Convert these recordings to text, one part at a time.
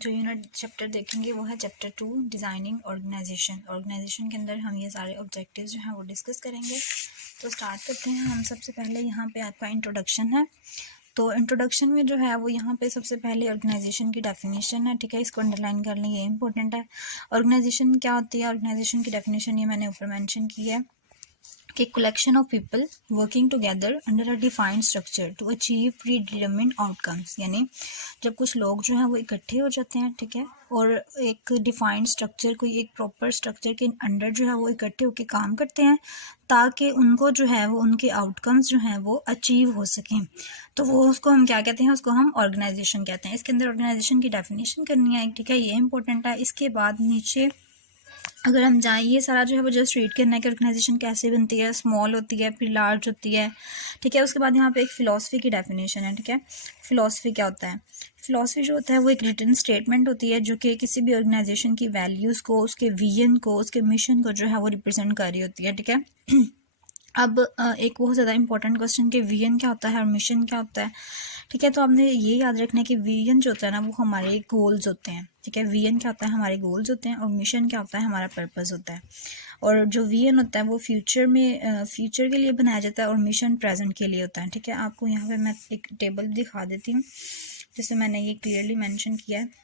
जो unit chapter देखेंगे वो है चैप्टर 2 डिज़ाइनिंग ऑर्गेनाइजेशन। ऑर्गेनाइजेशन के अंदर हम ये सारे ऑब्जेक्टिव्स जो हैं वो डिस्कस करेंगे। तो स्टार्ट करते हैं हम। सबसे पहले यहाँ पे आपका इंट्रोडक्शन है। तो इंट्रोडक्शन में जो है वो यहाँ पे सबसे पहले ऑर्गेनाइजेशन की डेफिनेशन है, ठीक है, इसको अंडरलाइन कर लें, ये इंपॉर्टेंट है। ऑर्गेनाइजेशन क्या होती है? ऑर्गेनाइजेशन की डेफिनेशन ये मैंने ऊपर मेंशन की है कि collection of people working together under a defined structure to achieve predetermined outcomes, यानी जब कुछ लोग जो हैं वो इकट्ठे हो जाते हैं, ठीक है, और एक डिफाइंड स्ट्रक्चर, कोई एक प्रॉपर स्ट्रक्चर के अंडर जो है वो इकट्ठे होकर काम करते हैं ताकि उनको जो है वो उनके आउटकम्स जो हैं वो अचीव हो सकें। तो वो उसको हम क्या कहते हैं? उसको हम ऑर्गेनाइजेशन कहते हैं। इसके अंदर ऑर्गेनाइजेशन की डेफिनेशन करनी है, ठीक है, ये इंपॉर्टेंट है। इसके बाद नीचे अगर हम जाएँ, ये सारा जो है वो जस्ट रीड करना है कि ऑर्गेनाइजेशन कैसे बनती है, स्मॉल होती है फिर लार्ज होती है, ठीक है। उसके बाद यहाँ पे एक फ़िलासफ़ी की डेफिनेशन है, ठीक है। फ़िलासफ़ी क्या होता है? फ़िलासफ़ी जो होता है वो एक रिटन स्टेटमेंट होती है जो कि किसी भी ऑर्गेनाइजेशन की वैल्यूज़ को, उसके विजन को, उसके मिशन को जो है वो रिप्रेजेंट कर रही होती है, ठीक है। अब एक बहुत ज़्यादा इंपॉर्टेंट क्वेश्चन कि विजन क्या होता है और मिशन क्या होता है, ठीक है। तो आपने ये याद रखना है कि विजन जो होता है ना वो हमारे गोल्स होते हैं, ठीक है। विजन क्या होता है? हमारे गोल्स होते हैं। और मिशन क्या होता है? हमारा पर्पस होता है। और जो विजन होता है वो फ्यूचर में फ्यूचर के लिए बनाया जाता है और मिशन प्रेजेंट के लिए होता है, ठीक है। आपको यहाँ पे मैं एक टेबल दिखा देती हूँ जिससे मैंने ये क्लियरली मेंशन किया है।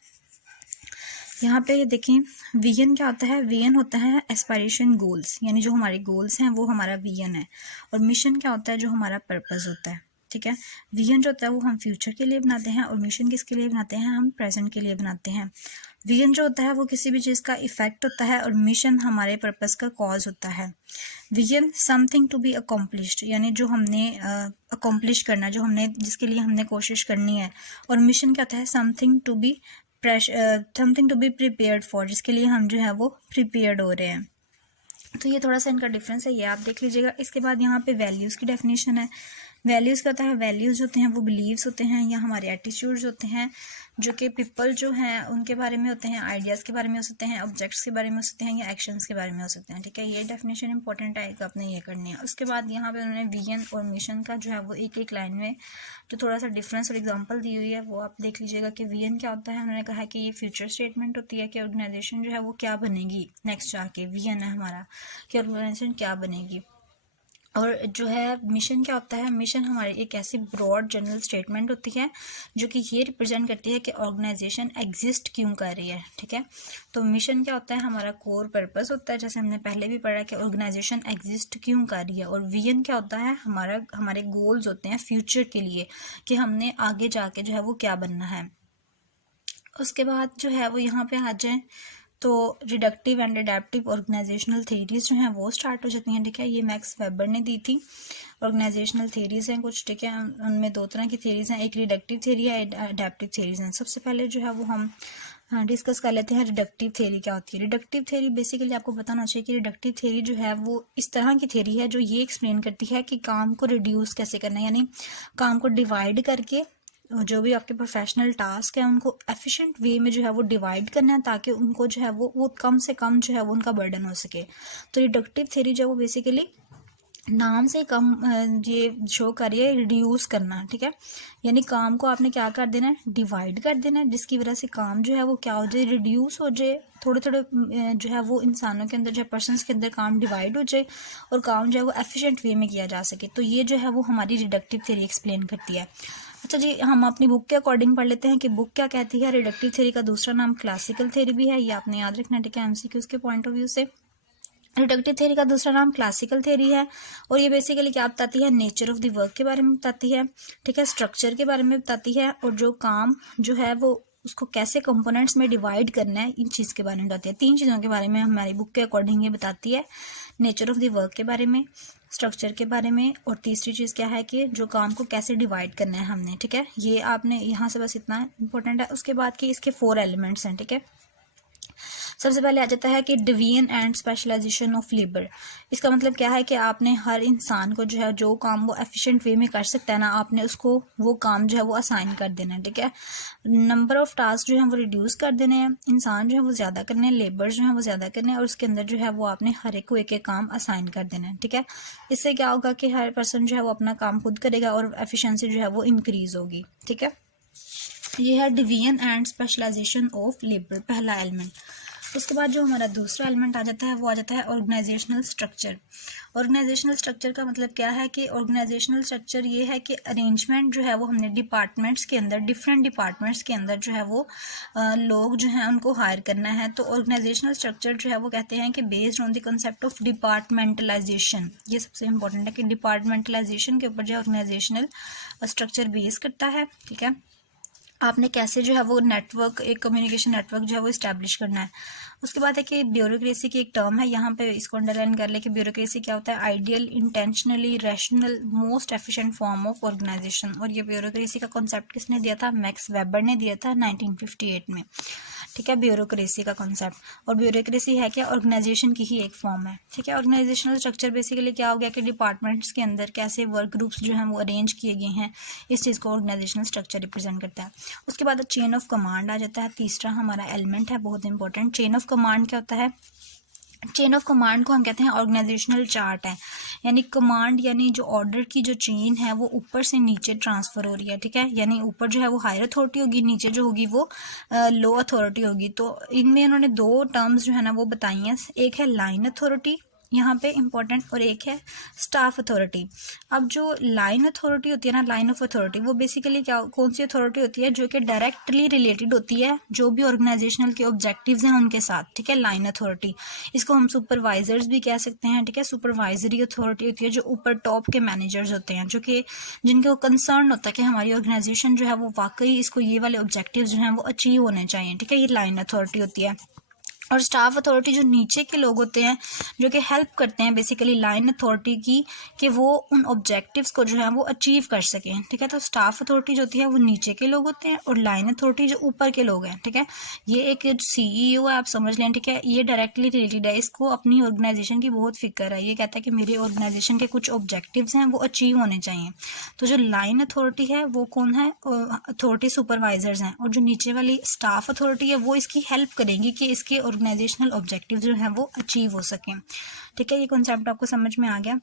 यहाँ पे देखें, विजन क्या होता है? विजन होता है एस्पायरेशन गोल्स, यानी जो हमारे गोल्स हैं वो हमारा विजन है। और मिशन क्या होता है? जो हमारा पर्पस होता है, ठीक है। विजन जो होता है वो हम फ्यूचर के लिए बनाते हैं और मिशन किसके लिए बनाते हैं? हम प्रेजेंट के लिए बनाते हैं। विजन जो होता है वो किसी भी चीज़ का इफेक्ट होता है और मिशन हमारे पर्पस का कॉज होता है। Vision something to be accomplished, यानी जो हमने अकम्पलिश करना, जो हमने जिसके लिए हमने कोशिश करनी है। और मिशन क्या होता है? Something to be prepared for, जिसके लिए हम जो है वो प्रिपेयर्ड हो रहे हैं। तो ये थोड़ा सा इनका डिफरेंस है, ये आप देख लीजिएगा। इसके बाद यहाँ पे वैल्यूज़ की डेफिनेशन है। वैल्यूज़ क्या होता है? वैल्यूज़ होते हैं वो बिलीव्स होते हैं या हमारे एटीट्यूड्स होते हैं जो कि पीपल जो हैं उनके बारे में होते हैं, आइडियाज़ के बारे में हो सकते हैं, ऑब्जेक्ट्स के बारे में हो सकते हैं या एक्शंस के बारे में हो सकते हैं, ठीक है। ये डेफिनेशन इंपॉर्टेंट है, एक आपने ये करनी है। उसके बाद यहाँ पे उन्होंने विजन और मिशन का जो है वो एक एक लाइन में जो थोड़ा सा डिफरेंस और एग्जांपल दी हुई है वो आप देख लीजिएगा कि विजन क्या होता है। उन्होंने कहा है कि ये फ्यूचर स्टेटमेंट होती है कि ऑर्गेनाइजेशन जो है वो क्या बनेगी नेक्स्ट जाके। विजन है हमारा कि ऑर्गेनाइजेशन क्या बनेगी। और जो है मिशन क्या होता है? मिशन हमारी एक ऐसी ब्रॉड जनरल स्टेटमेंट होती है जो कि ये रिप्रेजेंट करती है कि ऑर्गेनाइजेशन एग्जिस्ट क्यों कर रही है, ठीक है। तो मिशन क्या होता है? हमारा कोर पर्पस होता है, जैसे हमने पहले भी पढ़ा कि ऑर्गेनाइजेशन एग्जिस्ट क्यों कर रही है। और विजन क्या होता है? हमारे गोल्स होते हैं फ्यूचर के लिए कि हमने आगे जाके जो है वो क्या बनना है। उसके बाद जो है वो यहाँ पे आ जाए तो reductive and adaptive organisational theories जो हैं वो स्टार्ट हो जाती हैं, ठीक है। ये मैक्स वेबर ने दी थी। ऑर्गेनाइजेशनल थ्योरीज हैं कुछ, ठीक है। उनमें दो तरह की थ्योरीज हैं, एक रिडक्टिव थ्योरी है, एडेप्टिव थ्योरीज हैं। सबसे पहले जो है वो हम डिस्कस कर लेते हैं रिडक्टिव थ्योरी क्या होती है। रिडक्टिव थ्योरी बेसिकली आपको बताना चाहिए कि रिडक्टिव थ्योरी जो है वो इस तरह की थ्योरी है जो ये एक्सप्लेन करती है कि काम को रिड्यूस कैसे करना है, यानी काम को डिवाइड करके जो भी आपके प्रोफेशनल टास्क है उनको एफिशिएंट वे में जो है वो डिवाइड करना है ताकि उनको जो है वो कम से कम जो है वो उनका बर्डन हो सके। तो रिडक्टिव थ्योरी जो है वो बेसिकली नाम से कम ये शो करिए रिड्यूस करना, ठीक है। यानी काम को आपने क्या कर देना है? डिवाइड कर देना है, जिसकी वजह से काम जो है वो क्या हो जाए? रिड्यूस हो जाए। थोड़े थोड़े जो है वो इंसानों के अंदर जो है पर्सनस के अंदर काम डिवाइड हो जाए और काम जो है वो एफिशिएंट वे में किया जा सके। तो ये जो है वो हमारी रिडक्टिव थ्योरी एक्सप्लेन करती है। अच्छा जी, हम अपनी बुक के अकॉर्डिंग पढ़ लेते हैं कि बुक क्या कहती है। रिडक्टिव थ्योरी का दूसरा नाम क्लासिकल थ्योरी भी है, ये आपने याद रखना, ठीक है, एमसीक्यूज के पॉइंट ऑफ व्यू से। रिडक्टिव थ्योरी का दूसरा नाम क्लासिकल थ्योरी है और ये बेसिकली क्या बताती है? नेचर ऑफ द वर्क के बारे में बताती है, ठीक है, स्ट्रक्चर के बारे में बताती है और जो काम जो है वो उसको कैसे कंपोनेंट्स में डिवाइड करना है, इन चीज़ के बारे में बताती है। तीन चीज़ों के बारे में हमारी बुक के अकॉर्डिंग ये बताती है, नेचर ऑफ द वर्क के बारे में, स्ट्रक्चर के बारे में, और तीसरी चीज़ क्या है कि जो काम को कैसे डिवाइड करना है हमने, ठीक है। ये आपने यहाँ से बस इतना इंपॉर्टेंट है। उसके बाद कि इसके 4 एलिमेंट्स हैं, ठीक है। सबसे पहले आ जाता है कि division and specialisation of labour. इसका मतलब क्या है कि आपने हर इंसान को जो है जो काम वो एफिशिएंट वे में कर सकता है ना, आपने उसको वो काम जो है वो असाइन कर देना है, ठीक है। नंबर ऑफ टास्क जो है वो रिड्यूस कर देने हैं, इंसान जो है वो ज़्यादा करने हैं, लेबर जो है वो ज़्यादा करने हैं और उसके अंदर जो है वो आपने हर एक को एक एक काम असाइन कर देना है, ठीक है। इससे क्या होगा कि हर पर्सन जो है वो अपना काम खुद करेगा और एफिशिएंसी जो है वो इंक्रीज़ होगी, ठीक है। ये है division and specialisation of labour, पहला एलिमेंट। उसके बाद जो हमारा दूसरा एलिमेंट आ जाता है वो आ जाता है ऑर्गेनाइजेशनल स्ट्रक्चर। ऑर्गेनाइजेशनल स्ट्रक्चर का मतलब क्या है कि ऑर्गेनाइजेशनल स्ट्रक्चर ये है कि अरेंजमेंट जो है वो हमने डिपार्टमेंट्स के अंदर, डिफरेंट डिपार्टमेंट्स के अंदर जो है वो लोग जो हैं उनको हायर करना है। तो ऑर्गेनाइजेशनल स्ट्रक्चर जो है वो कहते हैं कि based on the concept of departmentalisation. ये सबसे इंपॉर्टेंट है कि डिपार्टमेंटलाइजेशन के ऊपर जो ऑर्गेनाइजेशनल स्ट्रक्चर बेस करता है। ठीक है, आपने कैसे जो है वो नेटवर्क, एक कम्युनिकेशन नेटवर्क जो है वो इस्टेब्लिश करना है। उसके बाद है कि ब्यूरोक्रेसी की एक टर्म है, यहाँ पे इसको अंडरलाइन कर ले कि ब्यूरोक्रेसी क्या होता है, ideal, intentionally, rational, most efficient form of organisation. और ये ब्यूरोक्रेसी का कॉन्सेप्ट किसने दिया था, मैक्स वेबर ने दिया था 1958 में। ठीक है, ब्यूरोक्रेसी का कॉन्सेप्ट। और ब्यूरोक्रेसी है क्या, ऑर्गेनाइजेशन की ही एक फॉर्म है। ठीक है, ऑर्गेनाइजेशनल स्ट्रक्चर बेसिकली क्या हो गया कि डिपार्टमेंट्स के अंदर कैसे वर्क ग्रुप्स जो हैं वो अरेंज किए गए हैं, इस चीज़ को ऑर्गेनाइजेशनल स्ट्रक्चर रिप्रेजेंट करता है। उसके बाद चेन ऑफ कमांड आ जाता है, तीसरा हमारा एलिमेंट है, बहुत इंपॉर्टेंट। चेन ऑफ कमांड क्या होता है, चेन ऑफ कमांड को हम कहते हैं ऑर्गेनाइजेशनल चार्ट है, यानी कमांड यानी जो ऑर्डर की जो चेन है वो ऊपर से नीचे ट्रांसफर हो रही है। ठीक है, यानी ऊपर जो है वो हायर अथॉरिटी होगी, नीचे जो होगी वो लो अथॉरिटी होगी। तो इनमें उन्होंने दो टर्म्स जो है ना वो बताई हैं, एक है लाइन अथॉरिटी यहाँ पे इम्पोर्टेंट, और एक है स्टाफ अथॉरिटी। अब जो लाइन अथॉरिटी होती है ना, लाइन ऑफ अथॉरिटी, वो बेसिकली क्या, कौन सी अथॉरिटी होती है, जो कि डायरेक्टली रिलेटेड होती है जो भी ऑर्गेनाइजेशनल के ऑब्जेक्टिव्स हैं उनके साथ। ठीक है, लाइन अथॉरिटी, इसको हम सुपरवाइजर्स भी कह सकते हैं। ठीक है, सुपरवाइजरी अथॉरिटी होती है जो ऊपर टॉप के मैनेजर्स होते हैं, जो कि जिनको कंसर्न होता है कि हमारी ऑर्गेनाइजेशन जो है वो वाकई इसको ये वाले ऑब्जेक्टिव्स जो हैं वो अचीव होने चाहिए। ठीक है, ये लाइन अथॉरिटी होती है। और स्टाफ अथॉरिटी जो नीचे के लोग होते हैं, जो कि हेल्प करते हैं बेसिकली लाइन अथॉरिटी की, कि वो उन ऑब्जेक्टिव्स को जो है वो अचीव कर सकें। ठीक है, तो स्टाफ अथॉरिटी जो होती है वो नीचे के लोग होते हैं और लाइन अथॉरिटी जो ऊपर के लोग हैं। ठीक है, ये एक CEO है, आप समझ लें। ठीक है, ये डायरेक्टली रिलेटेड है, इसको अपनी ऑर्गेनाइजेशन की बहुत फिक्र है। ये कहता है कि मेरे ऑर्गेनाइजेशन के कुछ ऑब्जेक्टिव्स हैं वो अचीव होने चाहिए। तो जो लाइन अथॉरिटी है वो कौन है, अथॉरिटी सुपरवाइजर्स हैं, और जो नीचे वाली स्टाफ अथॉरिटी है वो इसकी हेल्प करेंगी कि इसके ऑर्गेनाइजेशनल ऑब्जेक्टिव जो हैं वो अचीव हो सकें। ठीक है, ये कॉन्सेप्ट आपको समझ में आ गया।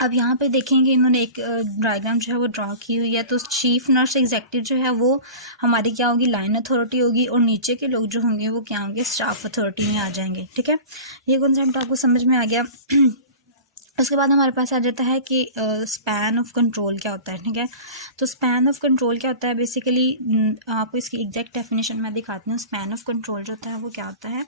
अब यहाँ पे देखेंगे इन्होंने एक डायग्राम जो है वो ड्रॉ की हुई है। तो चीफ नर्स एग्जेक्टिव जो है वो हमारी क्या होगी, लाइन अथॉरिटी होगी, और नीचे के लोग जो होंगे वो क्या होंगे, स्टाफ अथॉरिटी में आ जाएंगे। ठीक है, ये कॉन्सेप्ट आपको समझ में आ गया। उसके बाद हमारे पास आ जाता है कि स्पैन ऑफ कंट्रोल क्या होता है। ठीक है, तो स्पैन ऑफ कंट्रोल क्या होता है, बेसिकली आपको इसकी एग्जैक्ट डेफिनेशन मैं दिखाती हूँ। स्पैन ऑफ कंट्रोल जो होता है वो क्या होता है,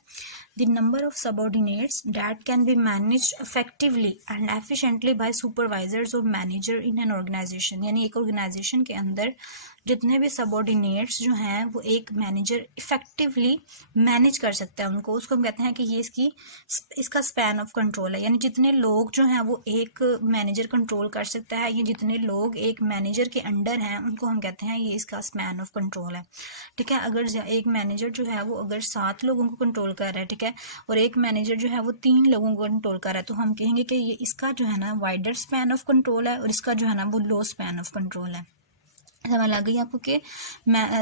the number of subordinates that can be manage effectively and efficiently by supervisors और मैनेजर इन एन ऑर्गेनाइजेशन। यानी एक ऑर्गेनाइजेशन के अंदर जितने भी सबऑर्डिनेट्स जो हैं वो एक मैनेजर इफेक्टिवली मैनेज कर सकता है उनको, उसको हम कहते हैं कि ये इसका स्पैन ऑफ कंट्रोल है। यानी जितने लोग जो हैं वो एक मैनेजर कंट्रोल कर सकता है, ये जितने लोग एक मैनेजर के अंडर हैं उनको हम कहते हैं ये इसका स्पैन ऑफ कंट्रोल है। ठीक है, अगर एक मैनेजर जो है वो अगर 7 लोगों को कंट्रोल कर रहा है, ठीक है, और एक मैनेजर जो है वो 3 लोगों को कंट्रोल कर रहा है, तो हम कहेंगे कि ये इसका जो है ना वाइडर स्पैन ऑफ कंट्रोल है, और इसका जो है ना वो लो स्पैन ऑफ कंट्रोल है। समझ लग गई आपको कि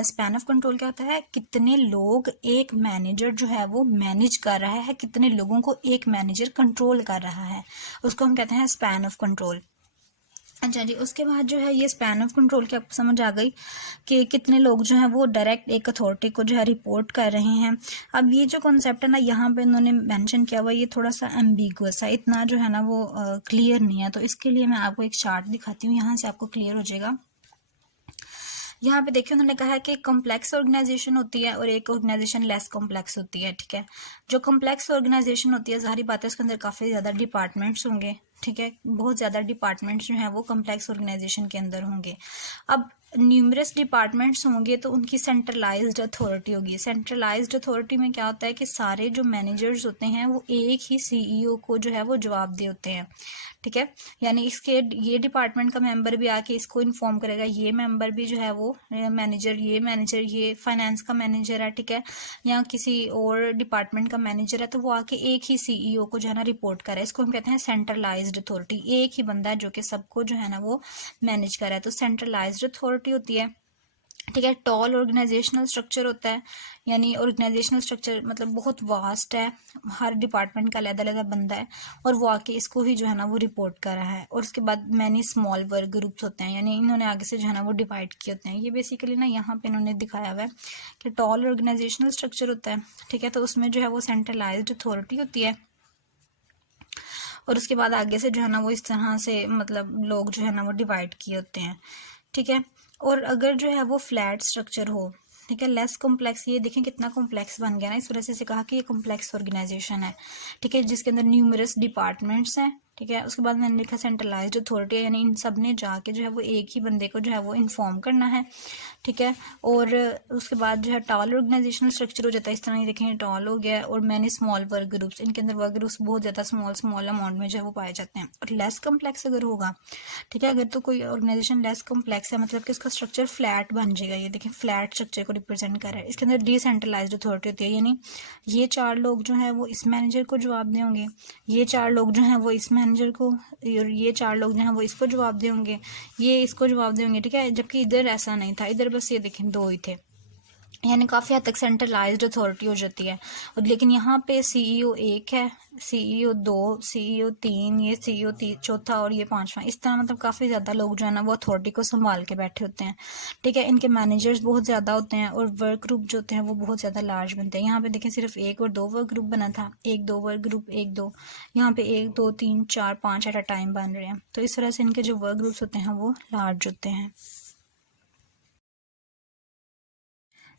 स्पैन ऑफ कंट्रोल क्या होता है, कितने लोग एक मैनेजर जो है वो मैनेज कर रहा है, कितने लोगों को एक मैनेजर कंट्रोल कर रहा है, उसको हम कहते हैं स्पैन ऑफ कंट्रोल। अच्छा जी, उसके बाद जो है ये स्पैन ऑफ कंट्रोल की आपको समझ आ गई कि कितने लोग जो हैं वो डायरेक्ट एक अथॉरिटी को जो है रिपोर्ट कर रहे हैं। अब ये जो कॉन्सेप्ट है ना यहाँ पे इन्होंने मेंशन किया हुआ, ये थोड़ा सा एम्बिगुअस है, इतना जो है ना वो क्लियर नहीं है। तो इसके लिए मैं आपको एक चार्ट दिखाती हूँ, यहाँ से आपको क्लियर हो जाएगा। यहाँ पे देखिए उन्होंने कहा है कि कॉम्प्लेक्स ऑर्गेनाइजेशन होती है और एक ऑर्गेनाइजेशन लेस कॉम्प्लेक्स होती है। ठीक है, जो कॉम्प्लेक्स ऑर्गेनाइजेशन होती है, जाहिर बात है उसके अंदर काफ़ी ज़्यादा डिपार्टमेंट्स होंगे। ठीक है, बहुत ज़्यादा डिपार्टमेंट्स जो हैं वो कॉम्प्लेक्स ऑर्गेनाइजेशन के अंदर होंगे। अब न्यूमरस डिपार्टमेंट्स होंगे तो उनकी सेंट्रलाइज्ड अथॉरिटी होगी। सेंट्रलाइज्ड अथॉरिटी में क्या होता है कि सारे जो मैनेजर्स होते हैं वो एक ही CEO को जो है वो जवाबदेह होते हैं। ठीक है, यानी इसके ये डिपार्टमेंट का मेंबर भी आके इसको इन्फॉर्म करेगा, ये मेंबर भी जो है वो मैनेजर, ये फाइनेंस का मैनेजर है, ठीक है, या किसी और डिपार्टमेंट का मैनेजर है, तो वो आके एक ही CEO को जो है ना रिपोर्ट करे। इसको हम कहते हैं सेंट्रलाइज्ड अथॉरिटी। एक ही बंदा है जो कि सबको जो है ना वो मैनेज करे, तो सेंट्रलाइज्ड अथॉरिटी होती है। ठीक है। टॉल ऑर्गेनाइजेशनल स्ट्रक्चर होता है, यानी ऑर्गेनाइजेशनल स्ट्रक्चर मतलब बहुत वास्ट है, हर डिपार्टमेंट का अलग-अलग बंदा है और वो आके इसको ही जो है ना वो रिपोर्ट कर रहा है। और उसके बाद मैनी स्मॉल वर्क ग्रुप्स होते हैं, यानी इन्होंने आगे से जो है ना वो डिवाइड किए होते हैं। ये बेसिकली ना यहाँ पे इन्होंने दिखाया हुआ है कि टॉल ऑर्गेनाइजेशनल स्ट्रक्चर होता है, ठीक है। तो उसमें जो है वो सेंट्रलाइज्ड अथॉरिटी होती है और उसके बाद आगे से जो है ना वो इस तरह से मतलब लोग जो है ना वो डिवाइड किए होते हैं, ठीक है। और अगर जो है वो फ्लैट स्ट्रक्चर हो, ठीक है, लेस कॉम्प्लेक्स, ये देखें कितना कॉम्प्लेक्स बन गया ना, इस वजह से कहा कि ये कॉम्प्लेक्स ऑर्गेनाइजेशन है, ठीक है, जिसके अंदर न्यूमरस डिपार्टमेंट्स हैं, ठीक है। उसके बाद मैंने लिखा सेंट्रलाइज्ड अथॉरिटी, यानी इन सब ने जाके जो है वो एक ही बंदे को जो है वो इन्फॉर्म करना है, ठीक है। और उसके बाद जो है टॉल ऑर्गेनाइजेशनल स्ट्रक्चर हो जाता है, इस तरह ये देखें टॉल हो गया। और मैंने स्मॉल वर्क ग्रुप्स, इनके अंदर वर्क ग्रुप्स बहुत ज़्यादा स्मॉल स्मॉल अमाउंट में जो है वो पाए जाते हैं। और लेस कम्प्लेक्स अगर होगा, ठीक है, अगर तो कोई ऑर्गेनाइजेशन लेस कम्प्लेक्स है मतलब कि उसका स्ट्रक्चर फ्लैट बन जाएगा, ये देखें फ्लैट स्ट्रक्चर को रिप्रेजेंट कर रहा है। इसके अंदर डिसेंट्रलाइज्ड अथॉरिटी होती है, यानी ये 4 लोग जो है वो इस मैनेजर को जवाब देंगे, ये 4 लोग जो हैं वो इस मैनेजर को, और ये 4 लोग जो हैं वो इसको जवाब देंगे, ये इसको जवाब देंगे, ठीक है। जबकि इधर ऐसा नहीं था, इधर बस ये देखें 2 ही थे, यानी काफ़ी हद तक सेंट्रलाइज्ड अथॉरिटी हो जाती है। और लेकिन यहाँ पे सीईओ 1 है, सीईओ 2, सीईओ 3, ये सीईओ चौथा और ये 5वां, इस तरह मतलब काफ़ी ज़्यादा लोग जो है ना वो अथॉरिटी को संभाल के बैठे होते हैं, ठीक है। इनके मैनेजर्स बहुत ज़्यादा होते हैं और वर्क ग्रुप जो होते हैं वो बहुत ज़्यादा लार्ज बनते हैं। यहाँ पे देखें सिर्फ 1 और 2 वर्क ग्रुप बना था, 1-2 वर्क ग्रुप 1-2, यहाँ पे 1 2 3 4 5 एट अ टाइम बन रहे हैं। तो इस तरह से इनके जो वर्क ग्रुप्स होते हैं वो लार्ज होते हैं।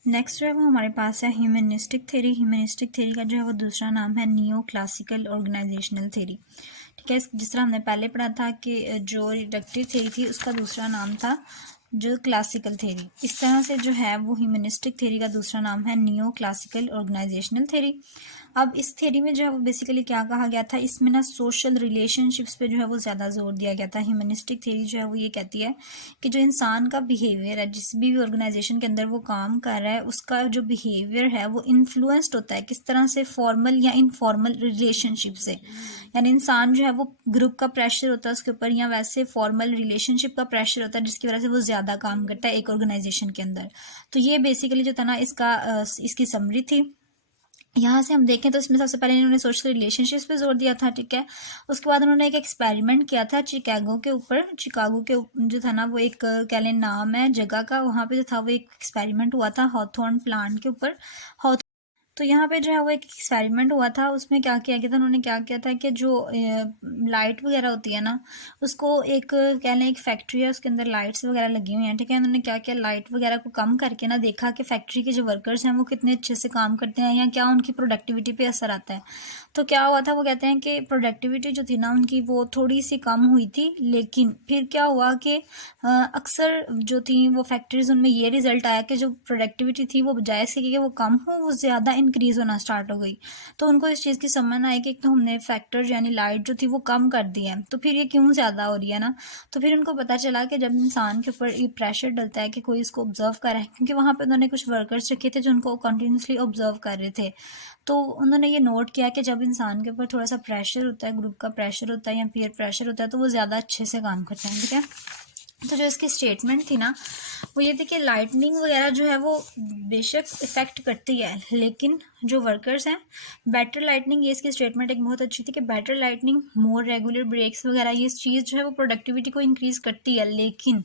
नेक्स्ट जो है वो हमारे पास है ह्यूमनिस्टिक थ्योरी। ह्यूमनिस्टिक थ्योरी का जो है वो दूसरा नाम है नियो क्लासिकल ऑर्गेनाइजेशनल थ्योरी, ठीक है। जिस तरह हमने पहले पढ़ा था कि जो रिडक्टिव थ्योरी थी उसका दूसरा नाम था जो क्लासिकल थ्योरी, इस तरह से जो है वो ह्यूमनिस्टिक थ्योरी का दूसरा नाम है नियो क्लासिकल ऑर्गेनाइजेशनल थ्योरी। अब इस थ्योरी में जो है वो बेसिकली क्या कहा गया था, इसमें ना सोशल रिलेशनशिप्स पे जो है वो ज़्यादा जोर दिया गया था। ह्यूमनिस्टिक थ्योरी जो है वो ये कहती है कि जो इंसान का बिहेवियर है, जिस भी ऑर्गेनाइजेशन के अंदर वो काम कर रहा है, उसका जो बिहेवियर है वो इन्फ्लुएंस्ड होता है किस तरह से, फॉर्मल या इनफॉर्मल रिलेशनशिप से। यानी इंसान जो है वो ग्रुप का प्रेशर होता है उसके ऊपर, या वैसे फॉर्मल रिलेशनशिप का प्रेशर होता है जिसकी वजह से वो ज़्यादा काम करता है एक ऑर्गेनाइजेशन के अंदर। तो ये बेसिकली जो था ना इसका इसकी समरी थी। यहाँ से हम देखें तो इसमें सबसे पहले इन्होंने सोशल रिलेशनशिप्स पे जोर दिया था, ठीक है। उसके बाद उन्होंने एक एक्सपेरिमेंट किया था चिकागो के ऊपर, चिकागो के जो था ना वो एक कह लें नाम है जगह का, वहाँ पे जो था वो एक एक्सपेरिमेंट हुआ था हॉथॉर्न प्लांट के ऊपर। तो यहाँ पे जो है वो एक एक्सपेरिमेंट हुआ था, उसमें क्या किया गया था, उन्होंने क्या किया था कि जो लाइट वगैरह होती है ना, उसको एक कह लें एक फैक्ट्री है उसके अंदर लाइट्स वगैरह लगी हुई हैं, ठीक है। उन्होंने क्या किया, लाइट वगैरह को कम करके ना देखा कि फैक्ट्री के जो वर्कर्स हैं वो कितने अच्छे से काम करते हैं या क्या उनकी प्रोडक्टिविटी पे असर आता है। तो क्या हुआ था, वो कहते हैं कि प्रोडक्टिविटी जो थी ना उनकी वो थोड़ी सी कम हुई थी, लेकिन फिर क्या हुआ कि अक्सर जो थी वो फैक्ट्रीज उनमें ये रिजल्ट आया कि जो प्रोडक्टिविटी थी वो बजाय से कि वो कम हो वो ज़्यादा इंक्रीज होना स्टार्ट हो गई। तो उनको इस चीज़ की समझ आई कि एक तो हमने फैक्टर यानी लाइट जो थी वो कम कर दी है, तो फिर ये क्यों ज़्यादा हो रही है ना। तो फिर उनको पता चला कि जब इंसान के ऊपर ये प्रेशर डलता है कि कोई इसको ऑब्जर्व कर रहा है, क्योंकि वहाँ पे उन्होंने कुछ वर्कर्स रखे थे जो उनको कंटिन्यूसली ऑब्जर्व कर रहे थे, तो उन्होंने ये नोट किया कि जब इंसान के ऊपर थोड़ा सा प्रेशर होता है, ग्रुप का प्रेशर होता है या पीयर प्रेशर होता है, तो वो ज़्यादा अच्छे से काम करते हैं, ठीक है। तो जो इसकी स्टेटमेंट थी ना वो ये थी कि लाइटनिंग वगैरह जो है वो बेशक इफेक्ट करती है, लेकिन जो वर्कर्स हैं बेटर लाइटनिंग, ये इसकी स्टेटमेंट एक बहुत अच्छी थी कि better lightning, more regular breaks वगैरह ये चीज़ जो है वो प्रोडक्टिविटी को इंक्रीज़ करती है। लेकिन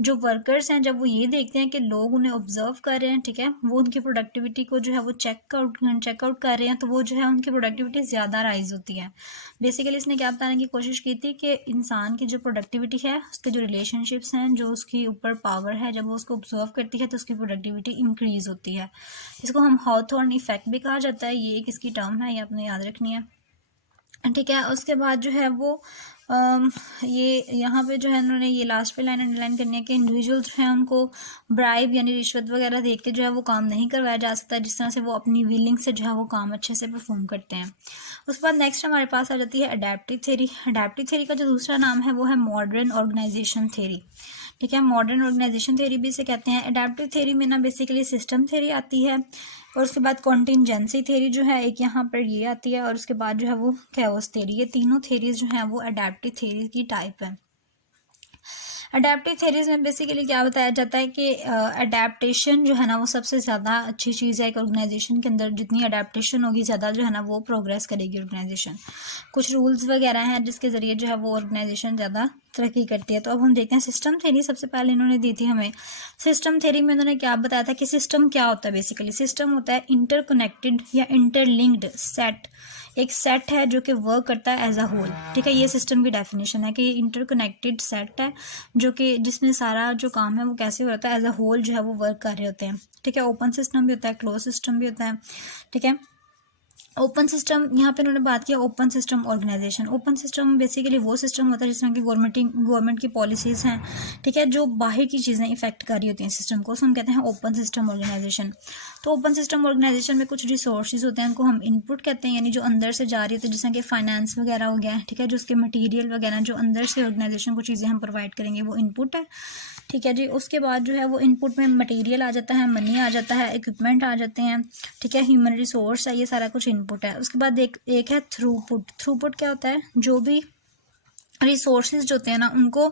जो वर्कर्स हैं जब वो ये देखते हैं कि लोग उन्हें ऑब्जर्व कर रहे हैं, ठीक है, वो उनकी प्रोडक्टिविटी को जो है वो चेकआउट कर रहे हैं, तो वो जो है उनकी प्रोडक्टिविटी ज़्यादा राइज होती है। बेसिकली इसने क्या बताने की कोशिश की थी कि इंसान की जो प्रोडक्टिविटी है, उसके जो रिलेशनशिप्स हैं, जो उसके ऊपर पावर है, जब वो उसको ऑब्जर्व करती है तो उसकी प्रोडक्टिविटी इंक्रीज होती है। इसको हम हॉथॉर्न इफेक्ट भी कहा जाता है, ये एक इसकी टर्म है, ये आपने याद रखनी है, ठीक है। उसके बाद जो है वो ये यहाँ पे जो है उन्होंने ये लास्ट पे लाइन अंडरलाइन करनी है कि इंडिविजुअल जो है उनको ब्राइब यानी रिश्वत वगैरह दे के जो है वो काम नहीं करवाया जा सकता, जिस तरह से वो अपनी विलिंग से जो है वो काम अच्छे से परफॉर्म करते हैं। उसके बाद नेक्स्ट हमारे पास आ जाती है अडेप्टिव थ्योरी। अडेप्टिव थ्योरी का जो दूसरा नाम है वो है मॉडर्न ऑर्गेनाइजेशन थ्योरी, ठीक है। मॉडर्न ऑर्गेनाइजेशन थ्योरी भी इसे कहते हैं। अडेप्टिव थ्योरी में ना बेसिकली सिस्टम थ्योरी आती है, और उसके बाद कॉन्टिजेंसी थ्योरी जो है एक यहाँ पर ये आती है, और उसके बाद जो है वो कैओस थ्योरी। ये तीनों थ्योरीज जो हैं वो अडेप्टिव थ्योरी की टाइप है। अडेप्टिव थेरीज में बेसिकली क्या बताया जाता है कि अडेप्टेशन जो है ना वो सबसे ज़्यादा अच्छी चीज़ है एक ऑर्गेनाइजेशन के अंदर। जितनी अडेप्टेशन होगी ज़्यादा जो है ना वो प्रोग्रेस करेगी ऑर्गेनाइजेशन। कुछ रूल्स वगैरह हैं जिसके ज़रिए जो है वो ऑर्गेनाइजेशन ज़्यादा तरक्की करती है। तो अब हम देखते हैं सिस्टम थेरी सबसे पहले इन्होंने दी थी हमें। सिस्टम थेरी में उन्होंने क्या बताया था कि सिस्टम क्या होता है। बेसिकली सिस्टम होता है इंटरकनेक्टेड या इंटरलिंक्ड सेट, एक सेट है जो कि वर्क करता है एज अ होल। ठीक है, ये सिस्टम की डेफिनेशन है कि ये इंटरकनेक्टेड सेट है जो कि जिसमें सारा जो काम है वो कैसे होता है एज अ होल जो है वो वर्क कर रहे होते हैं। ठीक है, ओपन सिस्टम भी होता है, क्लोज सिस्टम भी होता है। ठीक है, ओपन सिस्टम यहाँ पे उन्होंने बात किया open system organisation. Open system basically वो सिस्टम होता है जिसमें कि गवर्नमेंट की पॉलिसीज़ हैं, ठीक है, जो बाहर की चीज़ें इफेक्ट कर रही होती हैं सिस्टम को, उसको हम कहते हैं ओपन सिस्टम ऑर्गेनाइजेशन। तो ओपन सिस्टम ऑर्गेनाइजेशन में कुछ रिसोर्सेज होते हैं, उनको हम इनपुट कहते हैं, यानी जो अंदर से जा रही होती है, जैसे कि फाइनेंस वगैरह हो गया, ठीक है, जो उसके मटीरियल वगैरह जो अंदर से ऑर्गेनाइजेशन को चीज़ें हम प्रोवाइड करेंगे वो इनपुट है। ठीक है जी, उसके बाद जो है वो इनपुट में मटेरियल आ जाता है, मनी आ जाता है, इक्विपमेंट आ जाते हैं, ठीक है, ह्यूमन रिसोर्स है, ये सारा कुछ इनपुट है। उसके बाद एक है थ्रूपुट। थ्रूपुट क्या होता है, जो भी रिसोर्सेज जो होते हैं ना उनको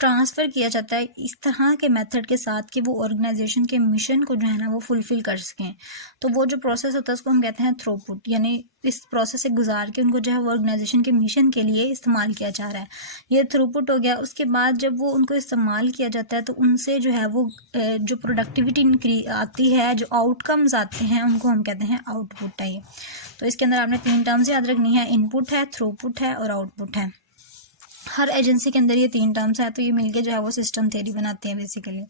ट्रांसफ़र किया जाता है इस तरह के मेथड के साथ कि वो ऑर्गेनाइजेशन के मिशन को जो है ना वो फुलफ़िल कर सकें। तो वो जो प्रोसेस होता है उसको हम कहते हैं थ्रूपुट, यानी इस प्रोसेस से गुजार के उनको जो है वो ऑर्गेनाइजेशन के मिशन के लिए इस्तेमाल किया जा रहा है, ये थ्रूपुट हो गया। उसके बाद जब वो उनको इस्तेमाल किया जाता है तो उनसे जो है वो जो प्रोडक्टिविटी आती है, जो आउटकम्स आते हैं, उनको हम कहते हैं आउटपुट है ये। तो इसके अंदर आपने 3 टर्म्स याद रखनी है, इनपुट है, थ्रूपुट है और आउटपुट है। हर एजेंसी के अंदर ये 3 टर्म्स है, तो ये मिलके जो है वो सिस्टम थ्योरी बनाती हैं बेसिकली।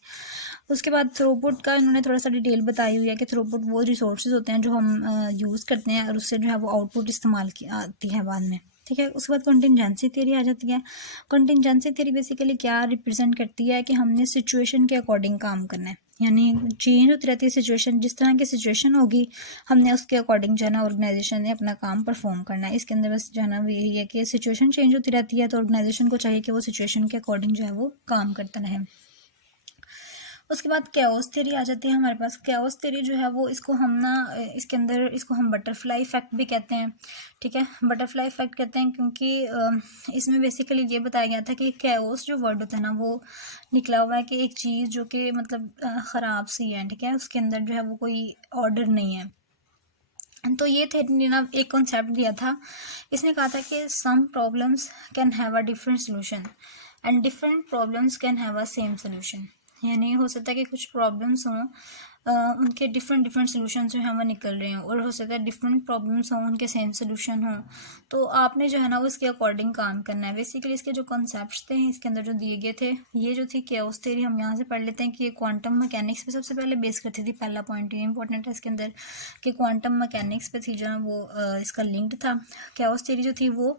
उसके बाद थ्रूपुट का इन्होंने थोड़ा सा डिटेल बताई हुई है कि थ्रूपुट वो रिसोर्सेज होते हैं जो हम यूज़ करते हैं और उससे जो है वो आउटपुट इस्तेमाल की आती है बाद में। ठीक है, उसके बाद कंटिजेंसी थ्योरी आ जाती है। कंटिजेंसी थ्योरी बेसिकली क्या रिप्रेजेंट करती है कि हमने सिचुएशन के अकॉर्डिंग काम करना है, यानी चेंज होती रहती है सिचुएशन, जिस तरह की सिचुएशन होगी हमने उसके अकॉर्डिंग जो है ना ऑर्गेनाइजेशन ने अपना काम परफॉर्म करना है। इसके अंदर बस जो है ना वो यही है कि सिचुएशन चेंज होती रहती है तो ऑर्गेनाइजेशन को चाहिए कि वो सिचुएशन के अकॉर्डिंग जो है वो काम करता रहे। उसके बाद कैओस थ्योरी आ जाती है हमारे पास। कैओस थ्योरी जो है वो इसको हम ना इसके अंदर इसको हम बटरफ्लाई इफेक्ट भी कहते हैं। ठीक है, बटरफ्लाई इफेक्ट कहते हैं क्योंकि इसमें बेसिकली ये बताया गया था कि कैओस जो वर्ड होता है ना वो निकला हुआ है कि एक चीज़ जो कि मतलब ख़राब सी है, ठीक है, उसके अंदर जो है वो कोई ऑर्डर नहीं है। तो ये थ्योरी ने ना एक कॉन्सेप्ट दिया था, इसने कहा था कि some problems can have a different solution and different problems can have a same solution. यानी हो सकता है कि कुछ प्रॉब्लम्स हों उनके डिफरेंट डिफरेंट सोल्यूशन जो हैं वो निकल रहे हों, और हो सकता है डिफरेंट प्रॉब्लम्स हों उनके सेम सोल्यूशन हों। तो आपने जो है ना वो इसके अकॉर्डिंग काम करना है। बेसिकली इसके जो कॉन्सेप्ट्स थे इसके अंदर जो दिए गए थे, ये जो थी कैओस थ्योरी, हम यहाँ से पढ़ लेते हैं कि ये क्वांटम मैकेनिक्स पे सबसे पहले बेस करती थी। पहला पॉइंट ये इंपॉर्टेंट है इसके अंदर कि क्वांटम मैकेनिक्स पे थी जो है वो इसका लिंक्ड था। कैओस थ्योरी जो थी वो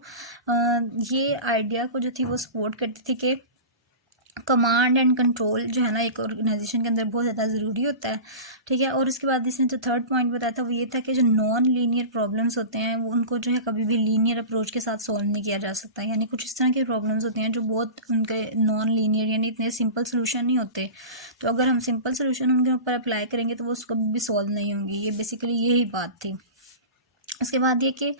ये आइडिया को जो थी वो सपोर्ट करती थी कि कमांड एंड कंट्रोल जो है ना एक ऑर्गेनाइजेशन के अंदर बहुत ज़्यादा ज़रूरी होता है। ठीक है, और उसके बाद इसने जो थर्ड पॉइंट बताया था वो ये था कि जो नॉन लीनियर प्रॉब्लम्स होते हैं वो उनको जो है कभी भी लीनियर अप्रोच के साथ सॉल्व नहीं किया जा सकता। यानी कुछ इस तरह की प्रॉब्लम्स होती हैं जो बहुत उनके नॉन लीनियर यानी इतने सिंपल सोल्यूशन नहीं होते, तो अगर हम सिंपल सोल्यूशन उनके ऊपर अप्लाई करेंगे तो वो कभी भी सॉल्व नहीं होंगी। ये बेसिकली यही बात थी। उसके बाद ये कि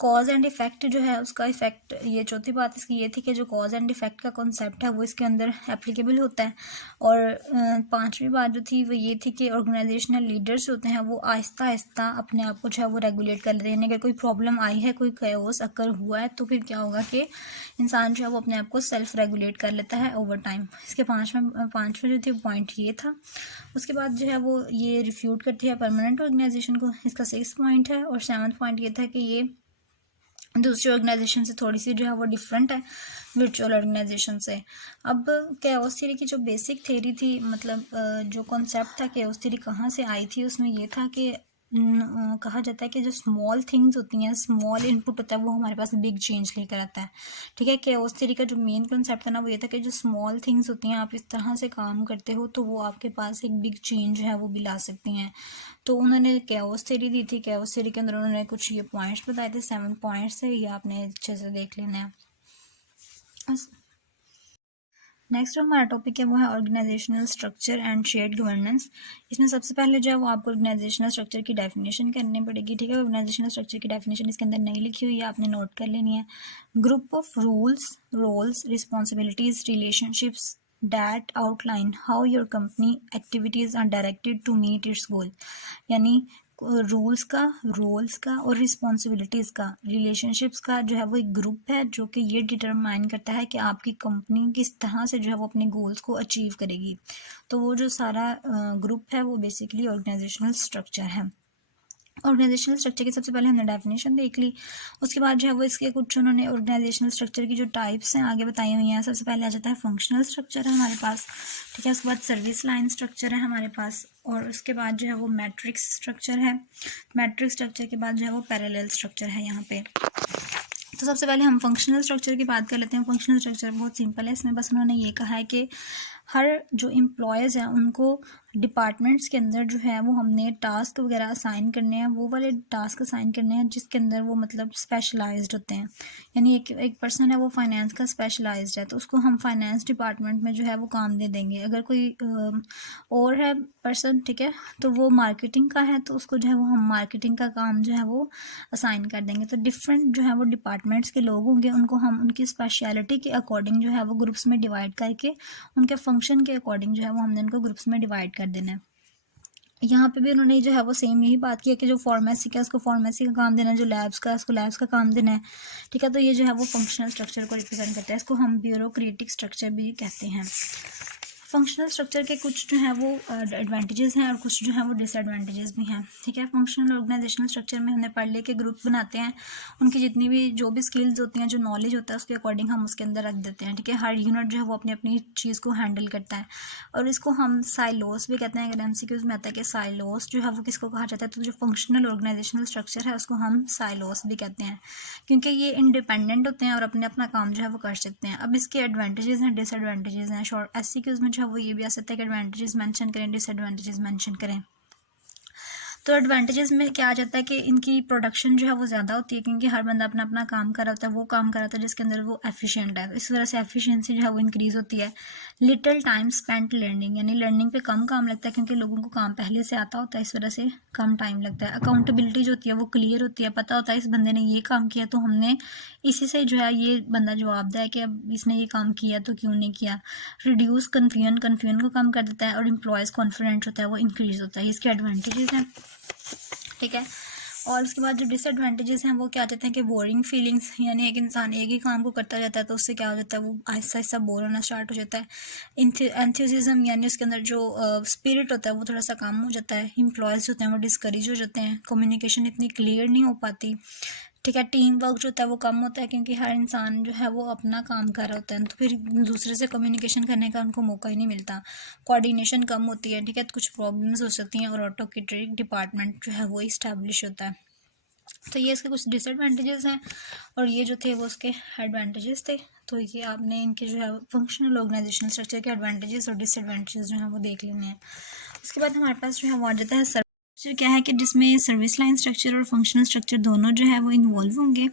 कॉज एंड इफेक्ट जो है उसका इफेक्ट, ये चौथी बात इसकी ये थी कि जो कॉज एंड इफेक्ट का कॉन्सेप्ट है वो इसके अंदर एप्लीकेबल होता है। और पांचवी बात जो थी वो ये थी कि ऑर्गेनाइजेशनल लीडर्स होते हैं वो आहिस्ता आहिस्ता अपने आप को जो है वो रेगुलेट कर लेते हैं। यानी अगर कोई प्रॉब्लम आई है, कोई कैओस अकर हुआ है, तो फिर क्या होगा कि इंसान जो है वो अपने आप को सेल्फ रेगुलेट कर लेता है ओवर टाइम। इसके पाँचवें जो थी पॉइंट ये था। उसके बाद जो है वो ये रिफ्यूट करती है परमानेंट ऑर्गेनाइजेशन को, इसका 6 पॉइंट है। और 7वां पॉइंट ये था कि ये दूसरी ऑर्गेनाइजेशन से थोड़ी सी जो है वो डिफरेंट है वर्चुअल ऑर्गेनाइजेशन से। अब कैओस थ्योरी की जो बेसिक थ्योरी थी, मतलब जो कॉन्सेप्ट था कैओस थ्योरी कहाँ से आई थी, उसमें ये था कि कहा जाता है कि जो स्मॉल थिंग्स होती हैं, स्मॉल इनपुट होता है, वो हमारे पास बिग चेंज लेकर आता है। ठीक है, कैओस थ्योरी का जो मेन कॉन्सेप्ट था ना वो ये था कि जो स्मॉल थिंग्स होती हैं आप इस तरह से काम करते हो तो वो आपके पास एक बिग चेंज है वो भी ला सकती हैं। तो उन्होंने कैओस थ्योरी दी थी। कैओस थ्योरी के अंदर उन्होंने कुछ ये पॉइंट्स बताए थे, 7 पॉइंट्स है, ये आपने अच्छे से देख लेना है। नेक्स्ट जो हमारा टॉपिक है वो है organisational structure and shared governance. इसमें सबसे पहले जो है वो आपको ऑर्गेनाइजेशनल स्ट्रक्चर की डेफिनेशन करनी पड़ेगी। ठीक है, ऑर्गेनाइजेशनल स्ट्रक्चर की डेफिनेशन इसके अंदर नहीं लिखी हुई है, आपने नोट कर लेनी है। Group of rules, roles, responsibilities, relationships that outline how your company activities are directed to meet its goal. यानी रूल्स का, रोल्स का और रिस्पॉन्सिबिलिटीज़ का, रिलेशनशिप्स का जो है वो एक ग्रुप है जो कि ये डिटरमाइन करता है कि आपकी कंपनी किस तरह से जो है वो अपने गोल्स को अचीव करेगी। तो वो जो सारा ग्रुप है वो बेसिकली ऑर्गेनाइजेशनल स्ट्रक्चर है। ऑर्गेनाइजेशनल स्ट्रक्चर की सबसे पहले हमने डेफिनेशन देख ली, उसके बाद जो है वो इसके कुछ उन्होंने ऑर्गेनाइजेशनल स्ट्रक्चर की जो टाइप्स हैं आगे बताई हुई हैं। सबसे पहले आ जाता है फंक्शनल स्ट्रक्चर है हमारे पास, ठीक है। उसके बाद सर्विस लाइन स्ट्रक्चर है हमारे पास, और उसके बाद जो है वो मैट्रिक्स स्ट्रक्चर है। मैट्रिक्स स्ट्रक्चर के बाद जो है वो पैरेलल स्ट्रक्चर है यहाँ पे। तो सबसे पहले हम फंक्शनल स्ट्रक्चर की बात कर लेते हैं। फंक्शनल स्ट्रक्चर बहुत सिंपल है, इसमें बस उन्होंने ये कहा है कि हर जो एम्प्लॉयज़ हैं उनको डिपार्टमेंट्स के अंदर जो है वो हमने टास्क वगैरह असाइन करने हैं, वो वाले टास्क असाइन करने हैं जिसके अंदर वो मतलब स्पेशलाइज्ड होते हैं। यानी एक पर्सन है वो फाइनेंस का स्पेशलाइज्ड है, तो उसको हम फाइनेंस डिपार्टमेंट में जो है वो काम दे देंगे। अगर कोई और है पर्सन, ठीक है, तो वो मार्केटिंग का है तो उसको जो है वो हम मार्केटिंग का काम जो है वो असाइन कर देंगे। तो डिफरेंट जो है वो डिपार्टमेंट्स के लोग होंगे, उनको हम उनकी स्पेशलिटी के अकॉर्डिंग जो है वो ग्रुप्स में डिवाइड करके उनके फंक्शन के अकॉर्डिंग जो है वो हमने उनको ग्रुप्स में डिवाइड कर देना है। यहाँ पे भी उन्होंने जो है वो सेम यही बात की है कि जो फार्मेसी का है उसको फार्मेसी का काम देना है, जो लैब्स का है उसको लैब्स का काम देना है, ठीक है। तो ये जो है वो फंक्शनल स्ट्रक्चर को रिप्रेजेंट करता है, इसको हम ब्यूरोक्रेटिक स्ट्रक्चर भी कहते हैं। फंक्शनल स्ट्रक्चर के कुछ जो है वो एडवांटेजेस हैं और कुछ जो है वो डिसएडवांटेजेस भी हैं, ठीक है। फंक्शनल ऑर्गेनाइजेशनल स्ट्रक्चर में हमने पढ़ लिया कि ग्रुप बनाते हैं, उनकी जितनी भी जो भी स्किल्स होती हैं, जो नॉलेज होता है उसके अकॉर्डिंग हम उसके अंदर रख देते हैं, ठीक है। हर यूनिट जो है वो अपनी अपनी चीज़ को हैंडल करता है, और इसको हम साइलोस भी कहते हैं। अगर MCQs में आता है कि साइलोस जो है वो किसको कहा जाता है, तो जो फंक्शनल ऑर्गेनाइजेशनल स्ट्रक्चर है उसको हम साइलोस भी कहते हैं, क्योंकि ये इंडिपेंडेंट होते हैं और अपने अपना काम जो है वो कर सकते हैं। अब इसके एडवांटेजेस हैं, डिसएडवांटेजेस हैं। शॉर्ट SCQs में जो है वो ये भी आ सकता है कि एडवांटेजेस मेंशन करें, डिसएडवांटेजेस मेंशन करें। तो एडवांटेजेस में क्या आ जाता है कि इनकी प्रोडक्शन जो है वो ज़्यादा होती है, क्योंकि हर बंदा अपना अपना काम कर रहा होता है, वो काम कर रहा होता है जिसके अंदर वो एफिशिएंट है, तो इस वजह से एफिशिएंसी जो है वो इंक्रीज़ होती है। लिटिल टाइम स्पेंट लर्निंग, यानी लर्निंग पे कम काम लगता है क्योंकि लोगों को काम पहले से आता होता है, इस वजह से कम टाइम लगता है। अकाउंटेबिलिटी जो होती है वो क्लियर होती है, पता होता है इस बंदे ने ये काम किया तो हमने इसी से जो है ये बंदा जवाबदेह है कि अब इसने ये काम किया तो क्यों नहीं किया। रिड्यूस कन्फ्यूजन को कम कर देता है, और एम्प्लॉयज़ कॉन्फिडेंट होता है वो इंक्रीज़ होता है। इसके एडवांटेजेस हैं, ठीक है। और उसके बाद जो डिसएडवांटेजेस हैं वो क्या आ जाते हैं कि बोरिंग फीलिंग्स, यानी एक इंसान एक ही काम को करता जाता है तो उससे क्या हो जाता है, वो आहिस्ता आहिस्ता बोर होना स्टार्ट हो जाता है। एंथुसिज्म, यानी उसके अंदर जो स्पिरिट होता है वो थोड़ा सा कम हो जाता है। एम्प्लॉयज़ होते हैं वो डिस्करेज हो जाते हैं, कम्युनिकेशन इतनी क्लियर नहीं हो पाती, ठीक है। टीम वर्क जो होता है वो कम होता है क्योंकि हर इंसान जो है वो अपना काम कर रहा होता है, तो फिर दूसरे से कम्युनिकेशन करने का उनको मौका ही नहीं मिलता। कोऑर्डिनेशन कम होती है, ठीक है। तो कुछ प्रॉब्लम्स हो सकती हैं, और ऑटोक्रेटिक डिपार्टमेंट जो है वो इस्टेब्लिश होता है। तो ये इसके कुछ डिसएडवांटेजेस हैं, और ये जो थे वो उसके एडवांटेजेस थे। तो ये आपने इनके जो है फंक्शनल ऑर्गेनाइजेशनल स्ट्रक्चर के एडवांटेजेस और डिसएडवांटेजेस जो है वो देख लेने हैं। उसके बाद हमारे पास जो है वो आ जाता है स्ट्रक्चर, क्या है कि जिसमें सर्विस लाइन स्ट्रक्चर और फंक्शनल स्ट्रक्चर दोनों जो है वो इन्वॉल्व होंगे,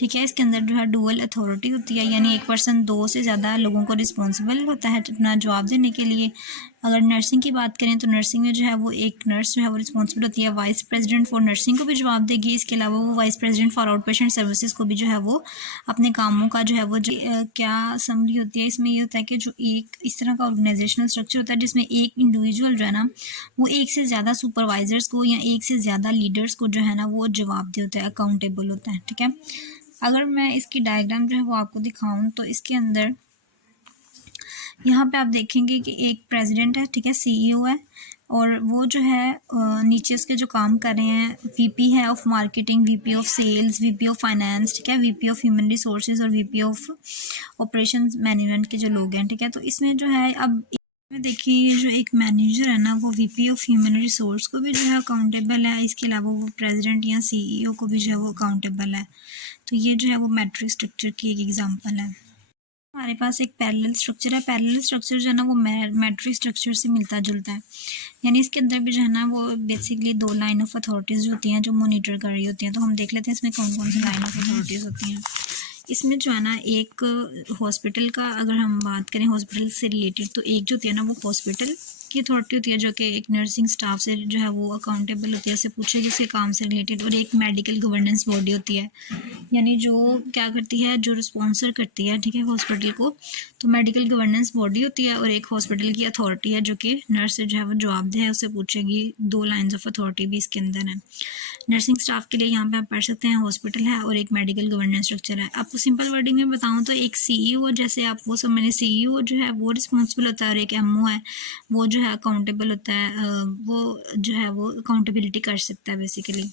ठीक है। इसके अंदर जो है डुअल अथॉरिटी होती है, यानी एक पर्सन दो से ज़्यादा लोगों को रिस्पॉन्सिबल होता है अपना जवाब देने के लिए। अगर नर्सिंग की बात करें तो नर्सिंग में जो है वो एक नर्स जो है वो रिस्पॉन्सिबल होती है, वाइस प्रेसिडेंट फॉर नर्सिंग को भी जवाब देगी। इसके अलावा वो vice president for out patient services को भी जो है वो अपने कामों का जो है वो क्या समरी होती है, इसमें ये होता है कि जो एक इस तरह का ऑर्गेनाइजेशनल स्ट्रक्चर होता है जिसमें एक इंडिविजुअल जो है ना वो एक से ज़्यादा सुपरवाइजर्स को या एक से ज़्यादा लीडर्स को जो है ना वो जवाबदेह होता है, अकाउंटेबल होता है, ठीक है। अगर मैं इसकी डायग्राम जो है वो आपको दिखाऊं तो इसके अंदर यहाँ पे आप देखेंगे कि एक प्रेसिडेंट है, ठीक है, CEO है, और वो जो है नीचे उसके जो काम कर रहे हैं VP है of marketing, VP of sales, VP of finance, ठीक है, VP ऑफ ह्यूमन रिसोर्सेज और VP ऑफ ऑपरेशंस मैनेजमेंट के जो लोग हैं, ठीक है। तो इसमें जो है अब देखिए ये जो एक मैनेजर है ना वो VP ऑफ ह्यूमन रिसोर्स को भी जो है अकाउंटेबल है, इसके अलावा वो प्रेसिडेंट या CEO को भी जो है वो अकाउंटेबल है। तो ये जो है वो मैट्रिक्स स्ट्रक्चर की एक एग्जांपल है। हमारे पास एक पैरेलल स्ट्रक्चर है। पैरेलल स्ट्रक्चर जो है ना वो मैट्रिक्स स्ट्रक्चर से मिलता जुलता है, यानी इसके अंदर भी जो है ना वो बेसिकली दो लाइन ऑफ अथॉरिटीज़ होती हैं जो मॉनिटर कर रही होती हैं। तो हम देख लेते हैं इसमें कौन कौन सी लाइन ऑफ अथॉरिटीज़ होती हैं। इसमें जो है ना एक हॉस्पिटल का अगर हम बात करें हॉस्पिटल से रिलेटेड, तो एक जो होती है ना वो हॉस्पिटल की अथॉरिटी होती है जो कि एक नर्सिंग स्टाफ से जो है वो अकाउंटेबल होती है, उससे पूछेगी उसके काम से रिलेटेड। और एक मेडिकल गवर्नेंस बॉडी होती है, यानी जो क्या करती है, जो स्पॉन्सर करती है, ठीक है, हॉस्पिटल को। तो मेडिकल गवर्नेंस बॉडी होती है और एक हॉस्पिटल की अथॉरिटी है जो कि नर्स से जो है वो जवाबदेह है, उससे पूछेगी। 2 लाइन्स ऑफ अथॉरिटी भी इसके अंदर है। नर्सिंग स्टाफ के लिए यहाँ पे आप पढ़ सकते हैं हॉस्पिटल है और एक मेडिकल गवर्नेंस स्ट्रक्चर है। आपको सिंपल वर्डिंग में बताऊँ तो एक सीईओ, जैसे आप वो सब मैंने सीईओ जो है वो रिस्पॉन्सिबल होता है और एक एमओ है वो जो है अकाउंटेबल होता है, वो जो है वो अकाउंटेबिलिटी कर सकता है बेसिकली।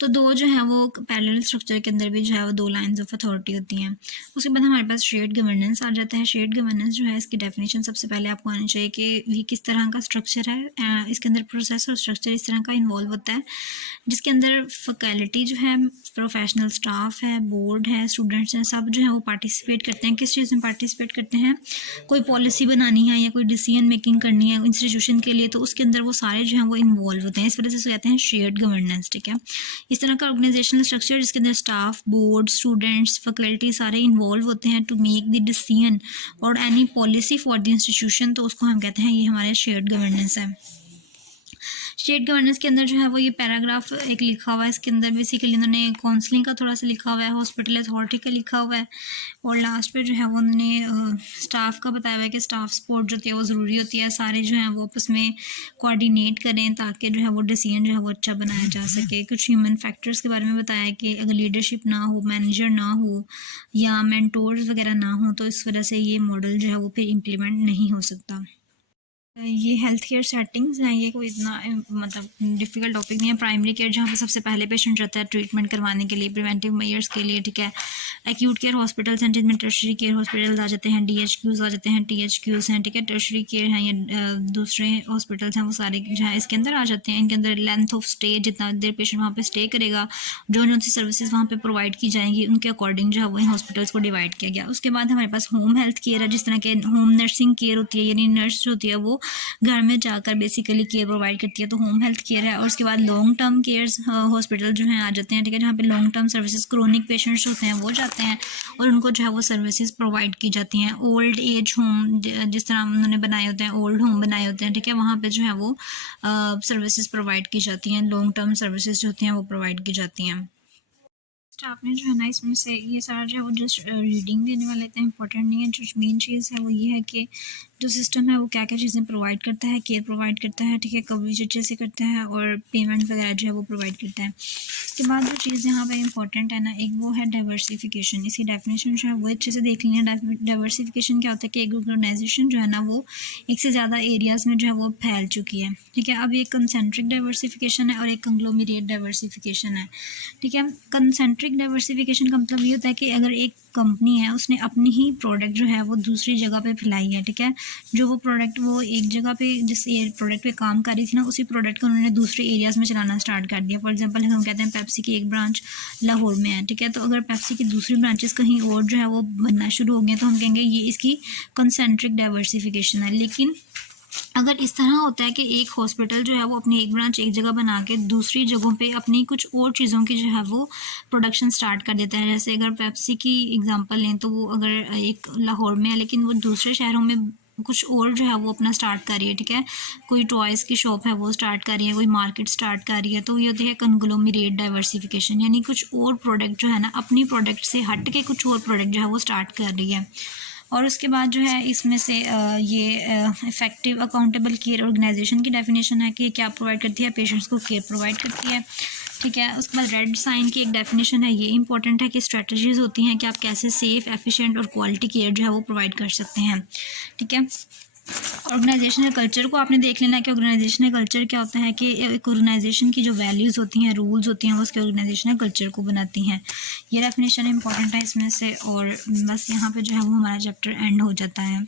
तो 2 जो है वो पैरेलल स्ट्रक्चर के अंदर भी जो है वो 2 लाइंस ऑफ अथॉरिटी होती हैं। उसके बाद हमारे पास शेयर्ड गवर्नेंस आ जाता है। शेयर्ड गवर्नेंस जो है इसकी डेफिनेशन सबसे पहले आपको आनी चाहिए कि ये किस तरह का स्ट्रक्चर है। इसके अंदर प्रोसेस और स्ट्रक्चर इस तरह का इन्वॉल्व होता है जिसके अंदर फैकल्टी जो है, प्रोफेशनल स्टाफ है, बोर्ड है, स्टूडेंट्स हैं, सब जो है वो पार्टिसिपेट करते हैं। किस चीज़ में पार्टिसिपेट करते हैं? कोई पॉलिसी बनानी है या कोई डिसीजन मेकिंग करनी है इंस्टीट्यूशन के लिए, तो उसके अंदर वो सारे जो है वो इन्वॉल्व होते हैं। इस वजह से कहते हैं शेयर्ड गवर्नेंस, ठीक है। इस तरह का ऑर्गेनाइजेशनल स्ट्रक्चर जिसके अंदर स्टाफ, बोर्ड, स्टूडेंट्स, फैकल्टी सारे इन्वॉल्व होते हैं टू मेक द डिसीजन और any policy for the institution, तो उसको हम कहते हैं ये हमारे शेयर्ड गवर्नेंस है। स्टेट गवर्नेंस के अंदर जो है वो ये पैराग्राफ एक लिखा हुआ है। इसके अंदर बेसिकली उन्होंने काउंसलिंग का थोड़ा सा लिखा हुआ है, हॉस्पिटल अथॉरिटी का लिखा हुआ है और लास्ट पे जो है वो उन्होंने स्टाफ का बताया हुआ है कि स्टाफ सपोर्ट जो होती है वो ज़रूरी होती है। सारे जो है वो आपस में कोऑर्डिनेट करें ताकि जो है वो डिसीजन जो है वो अच्छा बनाया जा सके। कुछ ह्यूमन फैक्टर्स के बारे में बताया कि अगर लीडरशिप ना हो, मैनेजर ना हो या मेंटोर्स वगैरह ना हो तो इस वजह से ये मॉडल जो है वो फिर इम्प्लीमेंट नहीं हो सकता। ये हेल्थ केयर सेटिंग्स हैं, ये कोई इतना मतलब डिफ़िकल्ट टॉपिक नहीं है। प्राइमरी केयर जहाँ पे सबसे पहले पेशेंट रहता है ट्रीटमेंट करवाने के लिए, प्रिवेंटिव मेजर्स के लिए, ठीक है। एक्यूट केयर हॉस्पिटल्स हैं जिनमें टर्शरी केयर हॉस्पिटल्स आ जाते हैं, DHQs आ जाते हैं, THQs हैं, ठीक है। टर्शरी केयर हैं या दूसरे हॉस्पिटल्स हैं वो सारे जो है इसके अंदर आ जाते हैं। इनके अंदर लेंथ ऑफ स्टे, जितना देर पेशेंट वहाँ पे स्टे करेगा, जो सी सर्विसेज वहाँ पे प्रोवाइड की जाएंगी उनके अकॉर्डिंग जो है वो इन हॉस्पिटल्स को डिवाइड किया गया। उसके बाद हमारे पास होम हेल्थ केयर है, जिस तरह के होम नर्सिंग केयर होती है, यानी नर्स जो होती है वो घर में जाकर बेसिकली केयर प्रोवाइड करती है, तो होम हेल्थ केयर है। और उसके बाद लॉन्ग टर्म केयर्स हॉस्पिटल जो हैं आ जाते हैं, ठीक है, जहाँ पे long term services chronic patients होते हैं वो जाते हैं और उनको जो है वो सर्विसेज प्रोवाइड की जाती हैं। ओल्ड एज होम जिस तरह उन्होंने बनाए होते हैं, ओल्ड होम बनाए होते हैं, ठीक है, वहाँ पे जो है वो सर्विसेज प्रोवाइड की जाती हैं, लॉन्ग टर्म सर्विसेज जो होती हैं वो प्रोवाइड की जाती हैं। आपने जो है ना इसमें से ये सारा जो है वो जस्ट रीडिंग देने वाले थे, इंपॉर्टेंट नहीं है। जो मेन चीज़ है वो ये है कि जो सिस्टम है वो क्या क्या चीज़ें प्रोवाइड करता है, केयर प्रोवाइड करता है, ठीक है, कवरेज अच्छे से करता है और पेमेंट वगैरह जो है वो प्रोवाइड करता है। उसके बाद जो चीज़ यहाँ पे इंपॉर्टेंट है ना, एक वो है डाइवर्सिफिकेशन। इसकी डेफिनेशन जो है वो अच्छे से देख लेना। डाइवर्सिफिकेशन क्या होता है कि एक ऑर्गेनाइजेशन जो है ना वो एक से ज़्यादा एरियाज़ में जो है वो फैल चुकी है, ठीक है। अब ये कंसेंट्रिक डाइवर्सिफिकेशन है और एक कंग्लोमेरेट डाइवर्सिफिकेशन है, ठीक है। कंसेंट्रिक डाइवर्सिफिकेशन का मतलब ये होता है कि अगर एक कंपनी है उसने अपनी ही प्रोडक्ट जो है वो दूसरी जगह पे फैलाई है, ठीक है। जो वो प्रोडक्ट वो एक जगह पे जिस प्रोडक्ट पे काम कर रही थी ना, उसी प्रोडक्ट को उन्होंने दूसरे एरियाज़ में चलाना स्टार्ट कर दिया। फॉर एग्जांपल हम कहते हैं पेप्सी की एक ब्रांच लाहौर में है, ठीक है, तो अगर पेप्सी की दूसरी ब्रांचेस कहीं और जो है वो बनना शुरू हो गए तो हम कहेंगे ये इसकी कंसेंट्रिक डाइवर्सिफिकेशन है। लेकिन अगर इस तरह होता है कि एक हॉस्पिटल जो है वो अपनी एक ब्रांच एक जगह बना के दूसरी जगहों पे अपनी कुछ और चीज़ों की जो है वो प्रोडक्शन स्टार्ट कर देता है, जैसे अगर पेप्सी की एग्जांपल लें तो वो अगर एक लाहौर में है लेकिन वो दूसरे शहरों में कुछ और जो है वो अपना स्टार्ट कर रही है, ठीक है, कोई टॉयज़ की शॉप है वो स्टार्ट कर रही है, कोई मार्केट स्टार्ट कर रही है, तो ये होती है कंग्लोमेरेट डाइवर्सिफिकेशन, यानी कुछ और प्रोडक्ट जो है ना अपनी प्रोडक्ट से हट के कुछ और प्रोडक्ट जो है वो स्टार्ट कर रही है। और उसके बाद जो है इसमें से ये इफ़ेक्टिव अकाउंटेबल केयर ऑर्गेनाइजेशन की डेफिनेशन है कि क्या प्रोवाइड करती है, पेशेंट्स को केयर प्रोवाइड करती है, ठीक है। उसके बाद रेड साइन की एक डेफिनेशन है, ये इंपॉर्टेंट है कि स्ट्रेटजीज होती हैं कि आप कैसे सेफ़, एफिशिएंट और क्वालिटी केयर जो है वो प्रोवाइड कर सकते हैं, ठीक है। ऑर्गेनाइजेशनल कल्चर को आपने देख लेना है कि ऑर्गेनाइजेशनल कल्चर क्या होता है कि एक ऑर्गेनाइजेशन की जो वैल्यूज़ होती हैं, रूल्स होती हैं, वो उसके ऑर्गेनाइजेशनल कल्चर को बनाती हैं। ये डेफिनेशन इंपॉर्टेंट है इसमें से। और बस यहाँ पे जो है वो हमारा चैप्टर एंड हो जाता है।